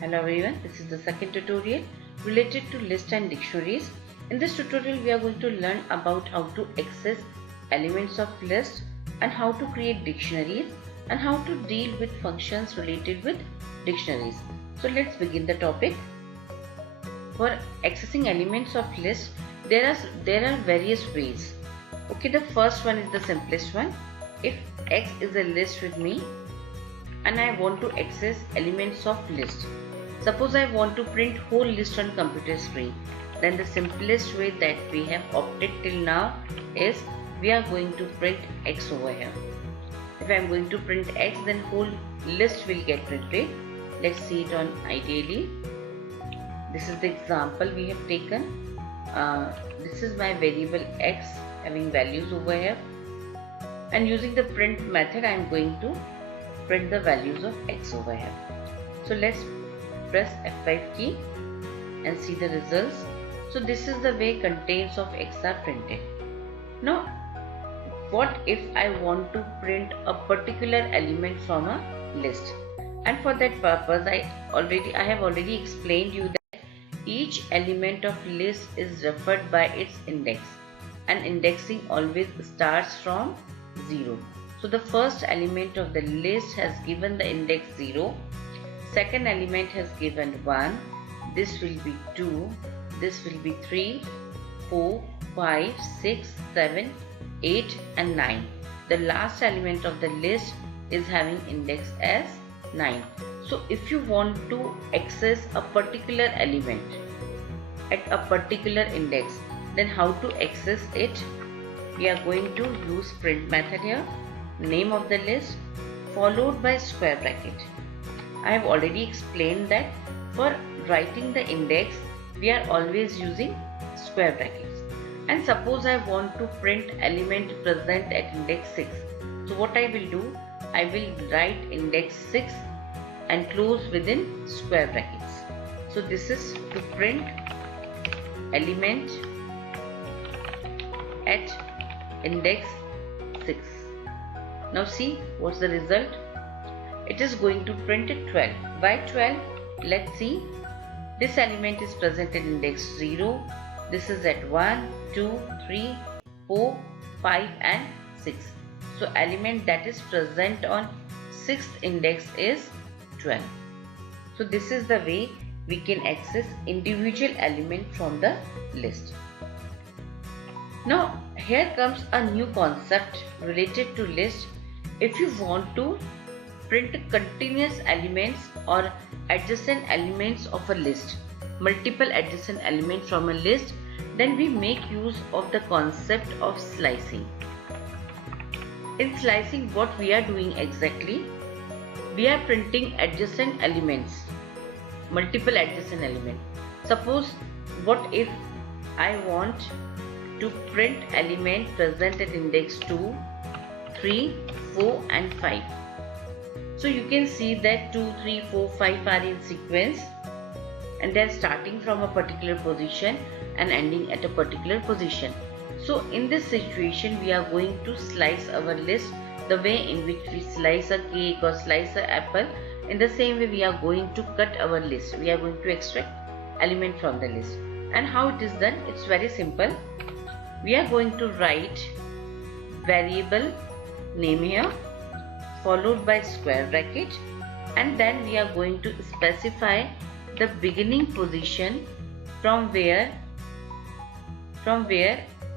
Hello everyone, this is the second tutorial related to list and dictionaries. In this tutorial we are going to learn about how to access elements of list and how to create dictionaries and how to deal with functions related with dictionaries. So let's begin the topic. For accessing elements of list, there are various ways. Okay, the first one is the simplest one. If X is a list with me and I want to access elements of list. Suppose I want to print whole list on computer screen. Then the simplest way that we have opted till now is we are going to print X over here. If I am going to print X, then whole list will get printed. Let's see it on ideally. This is the example we have taken. This is my variable X having values over here. And using the print method, I am going to print the values of X over here. So let's press F5 key and see the results. So this is the way contains of X are printed. Now what if I want to print a particular element from a list? And for that purpose I have already explained you that each element of list is referred by its index, and indexing always starts from 0. So the first element of the list has given the index 0, second element has given 1, this will be 2, this will be 3, 4, 5, 6, 7, 8 and 9. The last element of the list is having index as 9. So if you want to access a particular element at a particular index, then how to access it? We are going to use print method here. Name of the list followed by square bracket. I have already explained that for writing the index we are always using square brackets. And suppose I want to print element present at index 6. So what I will do, I will write index 6 and close within square brackets. So this is to print element at index 6. Now see what's the result. It is going to print at 12. Why 12? Let's see. This element is present at index 0. This is at 1, 2, 3, 4, 5 and 6. So element that is present on 6th index is 12. So this is the way we can access individual element from the list. Now here comes a new concept related to list. If you want to print continuous elements or adjacent elements of a list, multiple adjacent elements from a list, then we make use of the concept of slicing. In slicing, what we are doing exactly? We are printing adjacent elements, multiple adjacent elements. Suppose what if I want to print element present at index 2, 3, 4 and 5. So you can see that 2, 3, 4, 5 are in sequence and they are starting from a particular position and ending at a particular position. So in this situation we are going to slice our list the way in which we slice a cake or slice an apple. In the same way we are going to cut our list. We are going to extract element from the list. And how it is done? It's very simple. We are going to write variable name here followed by square bracket, and then we are going to specify the beginning position from where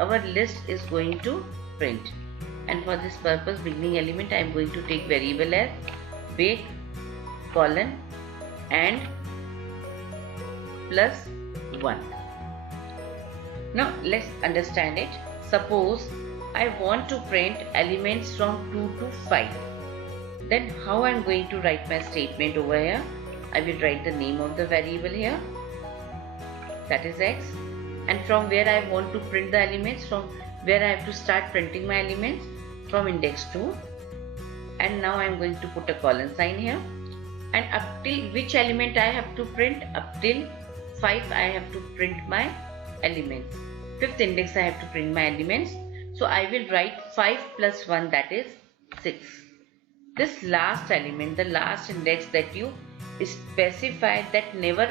our list is going to print. And for this purpose, beginning element I am going to take variable as weight colon and plus 1. Now let's understand it. Suppose I want to print elements from 2 to 5. Then how I am going to write my statement over here? I will write the name of the variable here, that is X, and from where I want to print the elements, from where I have to start printing my elements, from index 2. And now I am going to put a colon sign here, and up till which element I have to print? Up till 5 I have to print my elements. 5th index I have to print my elements. So I will write 5 plus 1, that is 6. This last element, the last index that you specified that never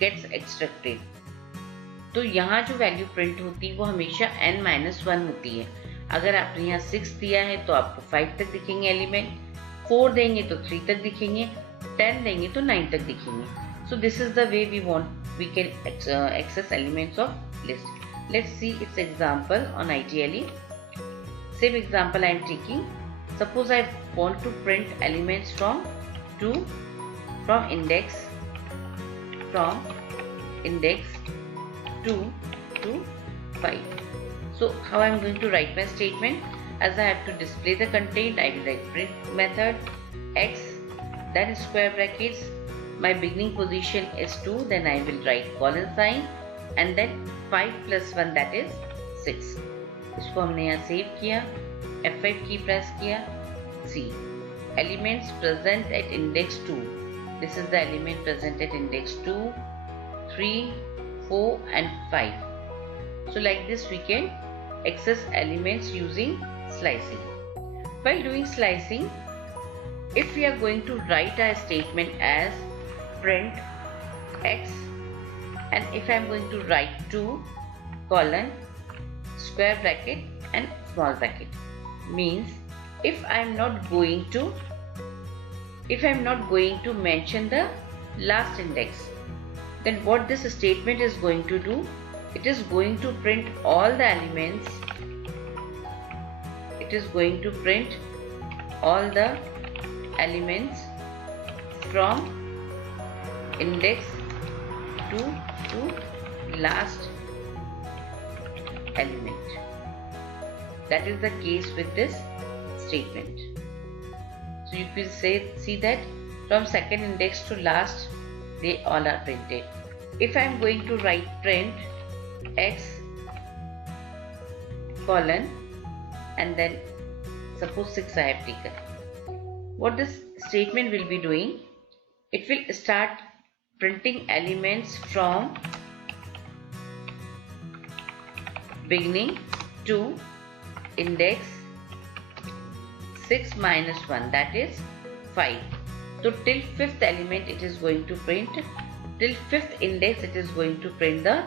gets extracted. तो यहाँ जो value print होती है वो हमेशा n-1 होती है. अगर आपने यहाँ 6 दिया है तो आपको 5 तक दिखेंगे एलिमेंट, 4 देंगे तो 3 तक दिखेंगे, 10 देंगे तो 9 तक दिखेंगे. So this is the way we can access elements of list. Let's see its example on ITLE. Same example I am taking. Suppose I want to print elements from index 2 to 5. So how I am going to write my statement? As I have to display the content, I will write print method x, then square brackets. My beginning position is 2, then I will write colon sign, and then 5 plus 1, that is 6. इसको हमने यहाँ save किया, F5 की press किया. C. Elements present at index 2. This is the element present at index 2, 3, 4 and 5. So like this we can access elements using slicing. While doing slicing, if we are going to write our statement as print x, and if I am going to write 2 colon square bracket and small bracket, means if I am not going to mention the last index, then what this statement is going to do, it is going to print all the elements. It is going to print all the elements from index 2 to last element. That is the case with this statement. So you will see that from second index to last they all are printed. If I am going to write print x colon and then suppose 6 I have taken, what this statement will be doing, it will start printing elements from beginning to index 6 minus 1, that is 5. So till 5th element it is going to print, till 5th index it is going to print the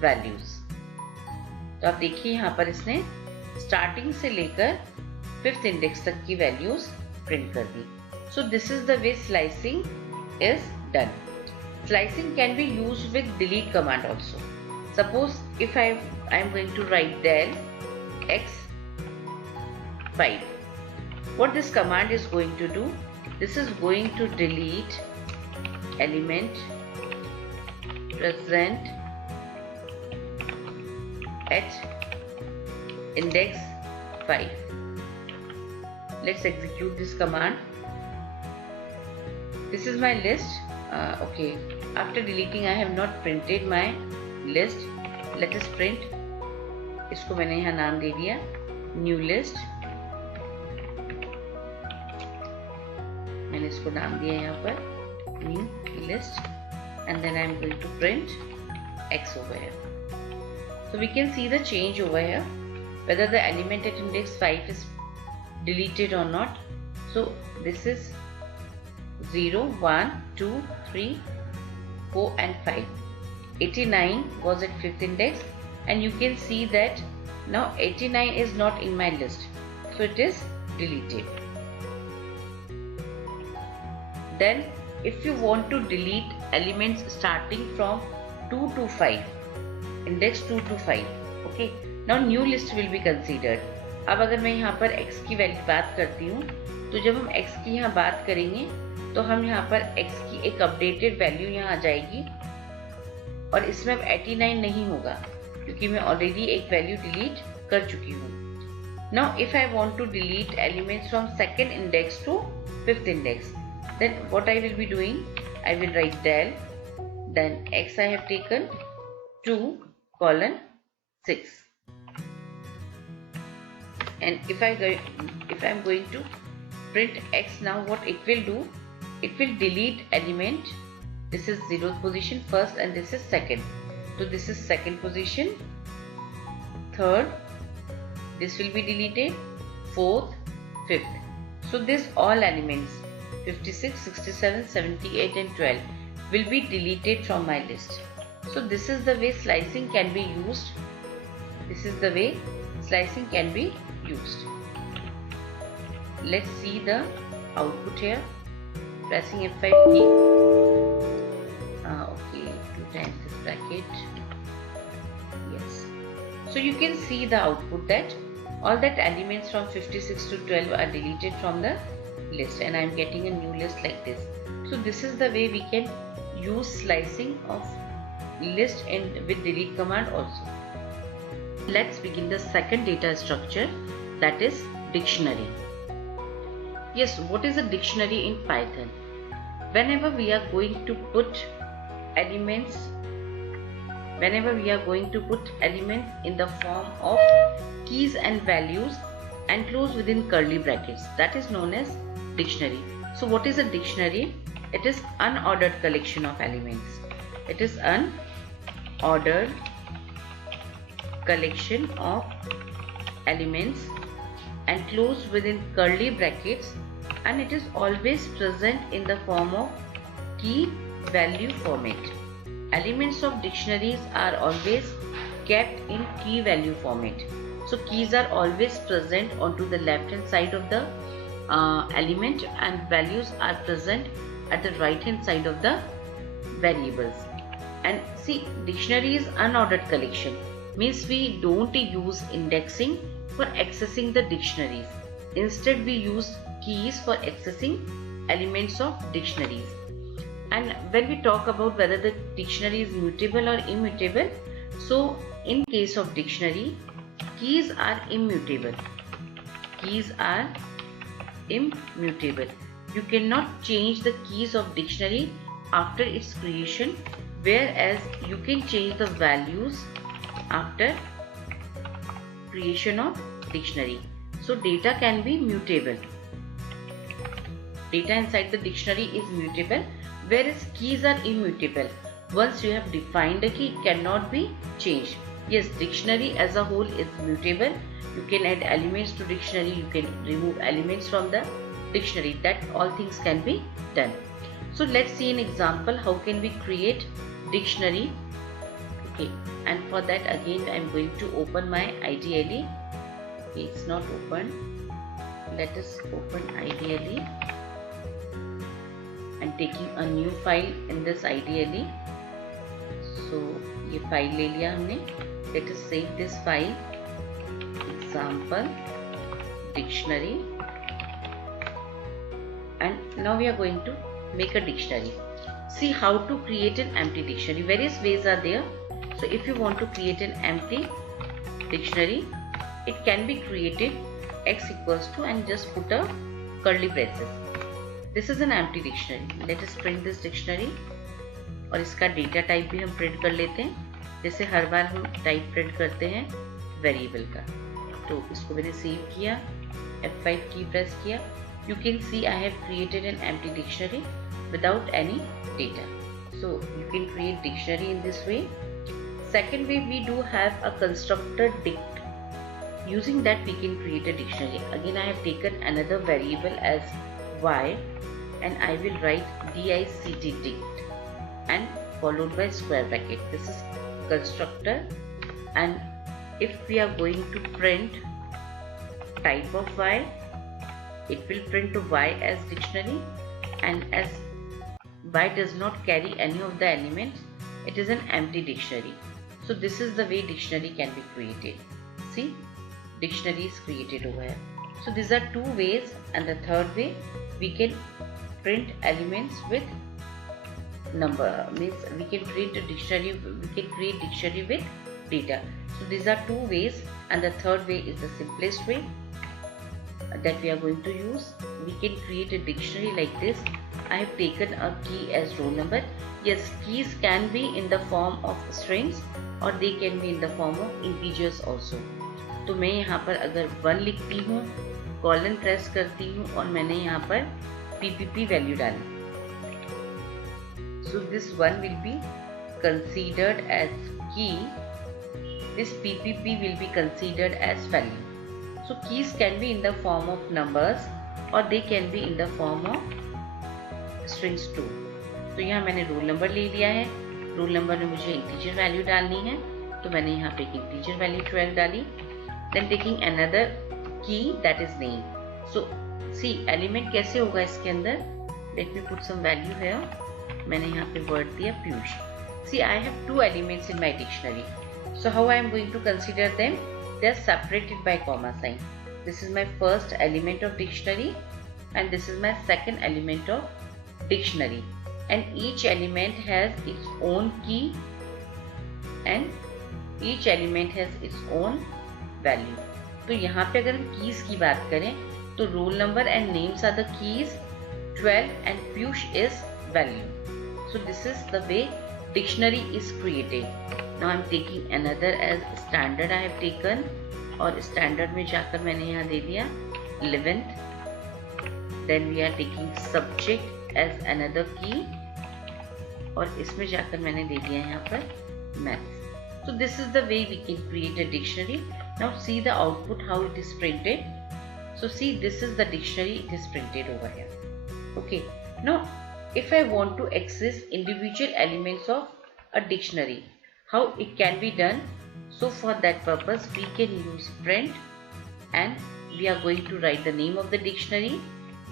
values. तो आप देखिए यहाँ पर इसने starting से लेकर 5th index तक की values print कर दी. So this is the way slicing is done. Slicing can be used with delete command also. Suppose if I am going to write del x 5. What this command is going to do? This is going to delete element present at index 5. Let's execute this command. This is my list. Okay, after deleting I have not printed my list. Let us print. इसको मैंने यहाँ नाम दे दिया new list. मैंने इसको नाम दिया यहाँ पर new list, and then I am going to print x over here. So we can see the change over here, whether the element at index 5 is deleted or not. So this is 0, 1, 2, 3, 4 and 5. 89 was at 5th index, and you can see that now 89 is not in my list, so it is deleted. Then if you want to delete elements starting from 2 to 5, index 2 to 5, okay, now new list will be considered. अब अगर मैं यहाँ पर x की value बात करती हूँ, तो जब हम x की यहाँ बात करेंगे तो हम यहाँ पर x की एक अपडेटेड वैल्यू यहाँ आ जाएगी, और इसमें अब 89 नहीं होगा क्योंकि मैं ऑलरेडी एक वैल्यू डिलीट कर चुकी हूँ. Now if I want to delete elements from second index to 5th index, then what I will be doing, I will write del, then x I have taken 2 colon 6, and if I am going to print x now, what it will do, it will delete element. This is 0th position first, and this is second. So this is second position, third, this will be deleted, 4th, 5th. So this all elements 56, 67, 78 and 12 will be deleted from my list. So this is the way slicing can be used. This is the way slicing can be used. Let's see the output here. Pressing F5 key. Okay, 2 times this bracket. Yes. So you can see the output that all that elements from 56 to 12 are deleted from the list, and I am getting a new list like this. So this is the way we can use slicing of list and with delete command also. Let's begin the second data structure, that is dictionary. Yes, what is a dictionary in Python? Whenever we are going to put elements in the form of keys and values and close within curly brackets, that is known as dictionary. So what is a dictionary? It is unordered collection of elements. It is unordered collection of elements and closed within curly brackets, and it is always present in the form of key value format. Elements of dictionaries are always kept in key value format. So keys are always present onto the left hand side of the element, and values are present at the right hand side of the variables. And see, dictionary is unordered collection, means we don't use indexing for accessing the dictionaries. Instead we use keys for accessing elements of dictionaries. And when we talk about whether the dictionary is mutable or immutable, so in case of dictionary, keys are immutable. Keys are immutable. You cannot change the keys of dictionary after its creation, whereas you can change the values after creation of dictionary. So data can be mutable. Data inside the dictionary is mutable, whereas keys are immutable. Once you have defined a key, it cannot be changed. Yes, dictionary as a whole is mutable. You can add elements to dictionary, you can remove elements from the dictionary. That all things can be done. So let's see an example how can we create dictionary. Okay, and for that again I am going to open my IDLE. Okay, it's not open. Let us open IDLE and taking a new file in this IDLE. So ये file ले लिया हमने. Let us save this file. Example dictionary, and now we are going to make a dictionary. See how to create an empty dictionary. Various ways are there. So if you want to create an empty dictionary, it can be created x equals to and just put a curly braces. This is an empty dictionary. Let us print this dictionary. और इसका data type भी हम print कर लेते हैं, जैसे हर बार हम type print करते हैं वेरिएबल का. तो इसको मैंने सेव किया, F5 की प्रेस किया. You can see I have created an empty dictionary without any data. So you can create dictionary in this way. Second way, we do have a constructor dict. Using that we can create a dictionary. Again I have taken another variable as y, and I will write dict dict and followed by square bracket. This is constructor, and if we are going to print type of y, it will print y as dictionary, and as y does not carry any of the elements, it is an empty dictionary. So this is the way dictionary can be created. See, dictionary is created over here. So these are two ways, and the third way, we can print elements with number, means we can create a dictionary, we can create dictionary with data. So these are two ways, and the third way is the simplest way that we are going to use. We can create a dictionary like this. I have taken a key as roll number. Yes, keys can be in the form of strings or they can be in the form of integers also. तो मैं यहाँ पर अगर 1 लिखती हूँ, colon press करती हूँ और मैंने यहाँ पर PPP वैल्यू डाली. So this one will be considered as key. This PPP will be considered as value. So keys can be in the form of numbers or they can be in the form of strings 2. तो यहाँ मैंने roll number ले लिया है. Roll number में मुझे integer value डालनी है, तो मैंने यहाँ पे एक इंटीजर वैल्यू 12 डाली. Then taking another key that is name. So see element कैसे होगा इसके अंदर. Let me put some value है. मैंने यहाँ पे वर्ड दिया Piyush. See I have 2 elements in my dictionary. So how I am going to consider them. They are separated by comma sign. This is my first element of dictionary and this is my second element of dictionary, and each element has its own key and each element has its own value. तो यहाँ पे अगर हम keys की बात करें तो roll number and names are the keys, 12 and Piyush is value. So this is the way dictionary is created. Now I am taking another as standard. I have taken और स्टैंडर्ड में जाकर मैंने यहाँ दे दिया 11th. Then we are taking subject as another key और इसमें जाकर मैंने दे दिया यहाँ पर maths. So this is the way we can create a dictionary. Now see the output how it is printed. So see this is the dictionary, it is printed over here. Okay, now if I want to access individual elements of a dictionary, how it can be done. So for that purpose we can use print, and we are going to write the name of the dictionary,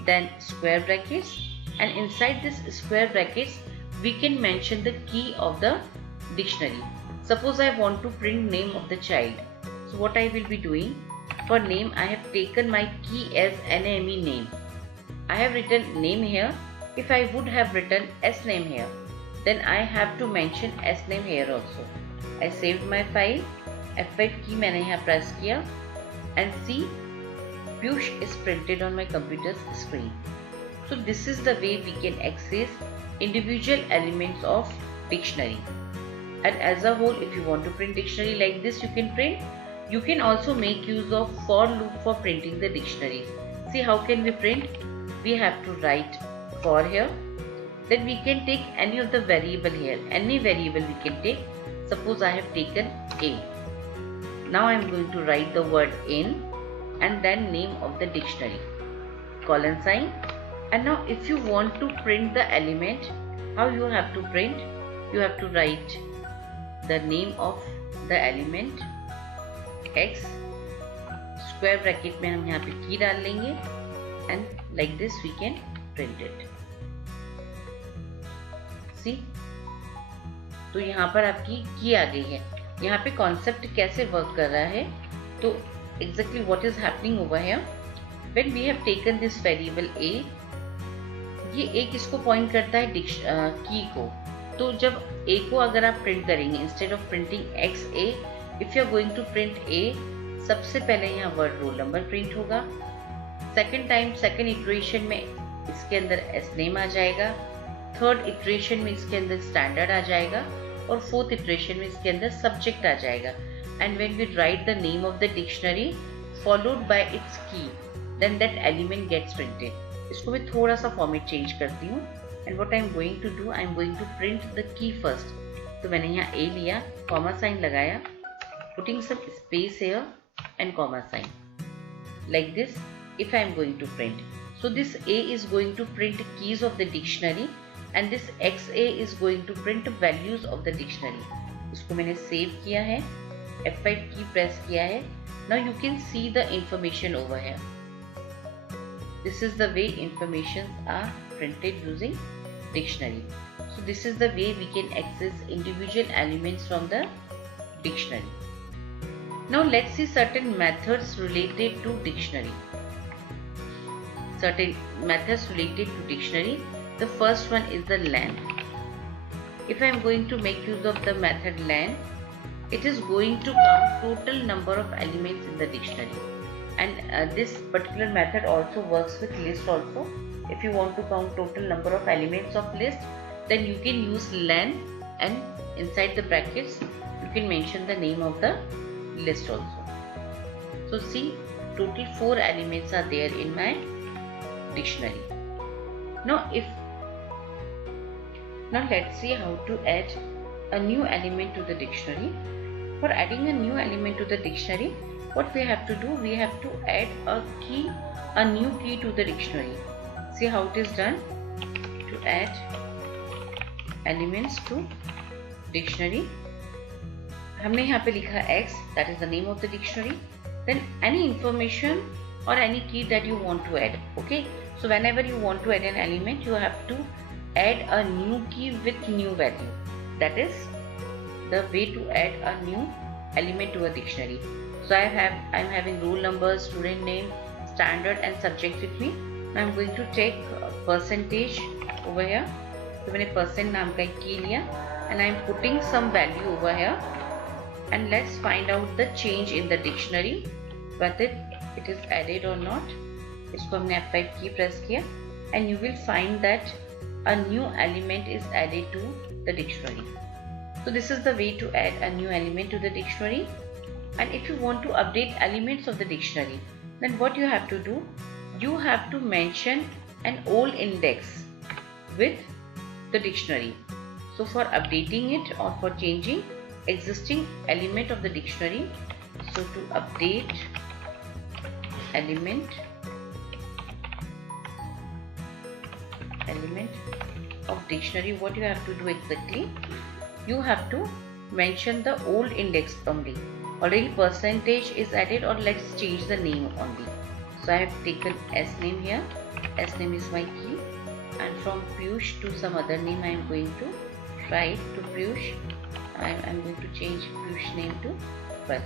then square brackets, and inside this square brackets we can mention the key of the dictionary. Suppose I want to print name of the child. So what I will be doing, for name I have taken my key as NAME name. I have written name here. If I would have written S name here, then I have to mention S name here also. I saved my file. F5 की मैंने यहाँ press किया and see Piyush is printed on my computer's screen. So this is the way we can access individual elements of dictionary. And as a whole, if you want to print dictionary like this, you can print. You can also make use of for loop for printing the dictionary. See how can we print? We have to write for here. Then we can take any of the variable here. Any variable we can take. Suppose I have taken A. Now I am going to write the word in and then name of the dictionary, colon sign. And now if you want to print the element, how you have to print? You have to write the name of the element X, square bracket में हम यहाँ पे key डाल लेंगे, and like this we can print it. See? तो यहाँ पर आपकी की आ गई है. यहाँ पे कॉन्सेप्ट कैसे वर्क कर रहा है, तो exactly what is happening over here. When we have taken this variable a, ये ए किसको पॉइंट करता है, की को. तो जब ए को अगर आप प्रिंट करेंगे, instead of printing x a, if you are going to print a, सबसे पहले यहाँ वर्ड रोल नंबर प्रिंट होगा. सेकेंड टाइम, सेकेंड इटरेशन में इसके अंदर एस नेम आ जाएगा. थर्ड इटरेशन में इसके अंदर स्टैंडर्ड आ जाएगा और फोर्थ इटरेशन में इसके अंदर सब्जेक्ट आ जाएगा. And when we write the name of the dictionary followed by its key, then that element gets printed. इसको मैं थोड़ा सा फॉर्मेट चेंज करती हूँ. And what I am going to do, I am going to print the key first. तो मैंने यहाँ a लिया, कॉमा साइन लगाया, putting some space here and comma sign, like this. If I am going to print, so this A is going to print keys of the dictionary and this XA is going to print values of the dictionary. इसको मैंने save किया है, F5 की press किया है. Now you can see the information over here. This is the way informations are printed using dictionary. So this is the way we can access individual elements from the dictionary. Now let's see certain methods related to dictionary. Certain methods related to dictionary. The first one is the len. If I am going to make use of the method len, it is going to count total number of elements in the dictionary. And this particular method also works with list also. If you want to count total number of elements of list, then you can use len, and inside the brackets you can mention the name of the list also. So see, total 4 elements are there in my dictionary. Now let's see how to add a new element to the dictionary. For adding a new element to the dictionary, what we have to do, we have to add a new key to the dictionary. See how it is done. to add elements to dictionary. हमने यहाँ पे लिखा X, that is the name of the dictionary. Then any information or any key that you want to add. Okay, so whenever you want to add an element, you have to add a new key with new value. That is the way to add a new element to a dictionary. So I'm having roll number, student name, standard and subject with me. Now I'm going to take percentage over here. So मैंने percent नाम का एक key लिया and I'm putting some value over here. And let's find out the change in the dictionary, whether it is added or not. इसको हमने F5 key press किया and you will find that a new element is added to the dictionary. So this is the way to add a new element to the dictionary. And if you want to update elements of the dictionary, then what you have to do, you have to mention an old index with the dictionary. So for updating it or for changing existing element of the dictionary, so to update element of dictionary, what you have to do exactly, you have to mention the old index only. Already percentage is added, or let's change the name only. So I have taken S name here. S name is my key, and from Piyush to some other name I am going to write to Piyush. I am going to change Piyush name to Val.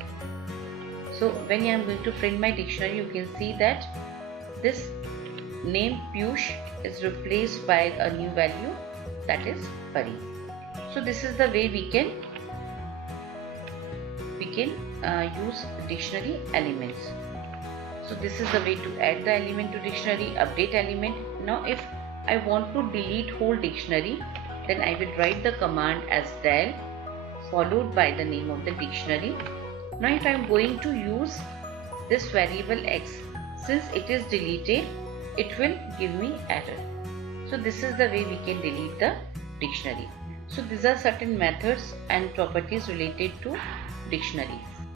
So when I am going to print my dictionary, you can see that this name Piyush is replaced by a new value, that is Pari. So this is the way we can use dictionary elements. So this is the way to add the element to dictionary, update element. Now if I want to delete whole dictionary, then I will write the command as del followed by the name of the dictionary. Now if I am going to use this variable X, since it is deleted, it will give me error. So this is the way we can delete the dictionary. So these are certain methods and properties related to dictionary.